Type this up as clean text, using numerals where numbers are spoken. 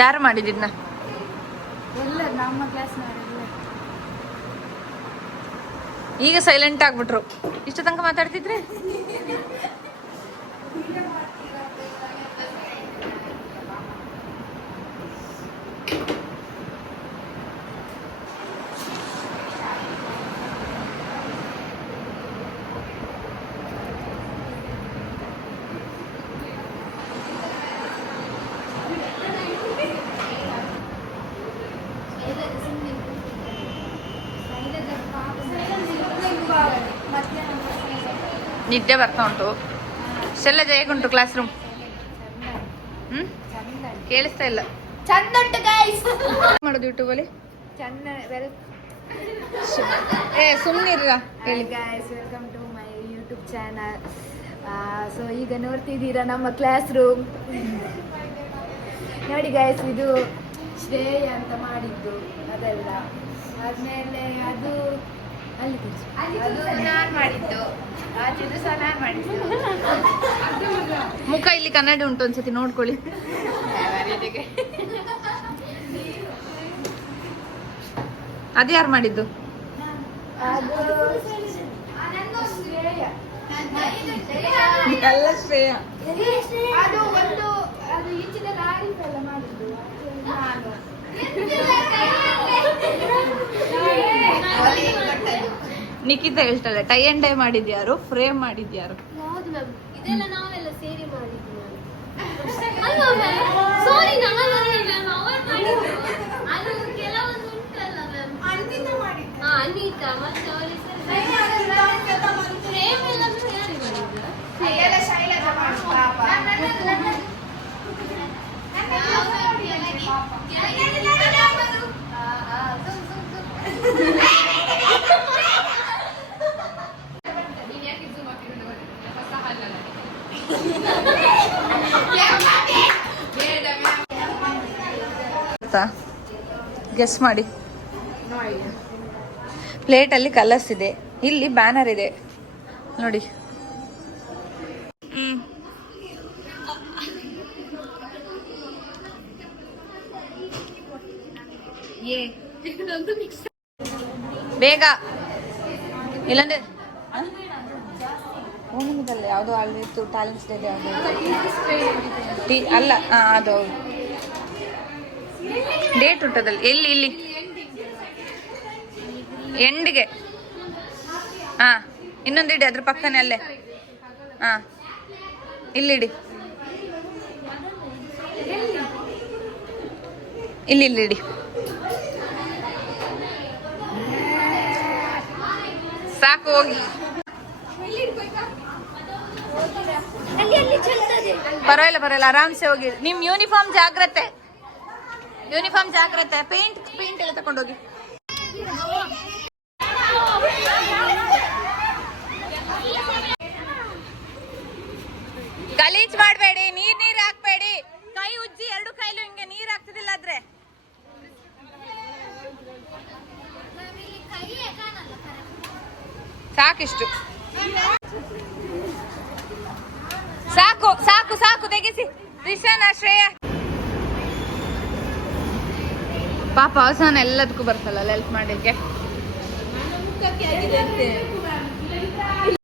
ಯಾರು ಮಾಡಿದಿದ್ನ? ಎಲ್ಲ ನಮ್ಮ ಕ್ಲಾಸ್ನವರೆಲ್ಲ. ಈಗ ಸೈಲೆಂಟ್ ಆಗ್ಬಿಟ್ರು. ಇಷ್ಟ ತನಕ ಮಾತಾಡ್ತಿದ್ರೆ ನಿದ್ದೆ ಬರ್ತಾ ಉಂಟು. ಶೆಲ್ಲಜ ಹೇಗುಂಟು ಕ್ಲಾಸ್ ರೂಮ್? ಕೇಳಿಸ್ತಾ ಇಲ್ಲ. ಚಂದ ಉಂಟು ಗೈಸ್. ಮಾಡೋದು ಯೂಟ್ಯೂಬ್ ಅಲ್ಲಿ ಚಂದ. ಸುಮ್ಮನಿರ ಹೇಳಿ. Guys, welcome to my YouTube channel. So ಈಗ ನೋಡ್ತಿದ್ದೀರಾ ನಮ್ಮ ಕ್ಲಾಸ್ ರೂಮ್. ನೋಡಿ ಗೈಸ್, ಇದು ಶ್ರೇಯ ಅಂತ ಮಾಡಿದ್ದು ಅದೆಲ್ಲ. ಆದ್ಮೇಲೆ ಅದು ನಾನು ಮಾಡಿದ್ದು, ಆಚಿದ್ದು ಸಹ ನಾನು ಮಾಡಿದ್ದು. ಮುಖ ಇಲ್ಲಿ ಕನ್ನಡಿ ಉಂಟು, ಒಂದ್ಸತಿ ನೋಡ್ಕೊಳ್ಳಿ. ಅದು ಯಾರು ಮಾಡಿದ್ದು? ಎಲ್ಲ ಶ್ರೇಯ. ಅದು ಒಂದು ಅದು ಈಚಿನ ಲಾರಿಫೆಲ್ಲ ಮಾಡಿದ್ದು ನಾನು. ನಿಖಿತಾ ಹೇಳ್ತಾಳೆ ಟೈ ಅಂಡ್ ಡೈ ಮಾಡಿದ್ಯಾರು, ಫ್ರೇಮ್ ಮಾಡಿದ್ಯಾರು? ಹೌದು ಮ್ಯಾಮ್, ಇದೆಲ್ಲ ನಾವೆಲ್ಲ ಸೇರಿ ಮಾಡಿದ್ವಿ. ಅನಿತಾ ಮತ್ತೆ ಗೆಸ್ ಮಾಡಿ. ಪ್ಲೇಟ್ ಅಲ್ಲಿ ಕಲರ್ಸ್ ಇದೆ, ಇಲ್ಲಿ ಬ್ಯಾನರ್ ಇದೆ ನೋಡಿ. ಬೇಗ ಇಲ್ಲಂದ್ರೆ ಓಣಮಿದಲ್ಲ ಯಾವುದೋ ಅಲ್ಲಿತ್ತು, ಟ್ಯಾಲೆಂಟ್ಸ್ ಡೇ ಯಾವುದೋ ಅಲ್ಲ. ಅದು ಡೇಟ್ ಉಂಟದಲ್ಲಿ. ಎಲ್ಲಿ? ಇಲ್ಲಿ ಎಂಡಿಗೆ. ಇನ್ನೊಂದಿಡಿ ಅದ್ರ ಪಕ್ಕನೇ ಅಲ್ಲೇ. ಇಲ್ಲಿಡಿ, ಇಲ್ಲಿಡಿ. ಸಾಕು, ಹೋಗಿ. ಪರವಾಗಿಲ್ಲ, ಆರಾಮ್ಸೆ ಹೋಗಿ. ನಿಮ್ ಯೂನಿಫಾರ್ಮ್ ಜಾಗ್ರತೆ, ಪೇಂಟ್ ಎಲ್ಲ ತಕೊಂಡೋಗಿ. ಗಲೀಜ್ ಮಾಡಬೇಡಿ, ನೀರ್ ಹಾಕ್ಬೇಡಿ. ಕೈ ಉಜ್ಜಿ, ಎರಡು ಕೈಲು ಹಿಂಗೆ ನೀರ್ ಹಾಕ್ತಿದಿಲ್ಲ ಆದ್ರೆ ಸಾಕಿಷ್ಟು. ಸಾಕು ತೆಗಿಸಿ. ರಿಷಾನ, ಶ್ರೇಯ ಪಾಪ ಅವಸಾನ ಎಲ್ಲದಕ್ಕೂ ಬರ್ತಲ್ಲ ಹೆಲ್ಪ್ ಮಾಡಲಿಕ್ಕೆ.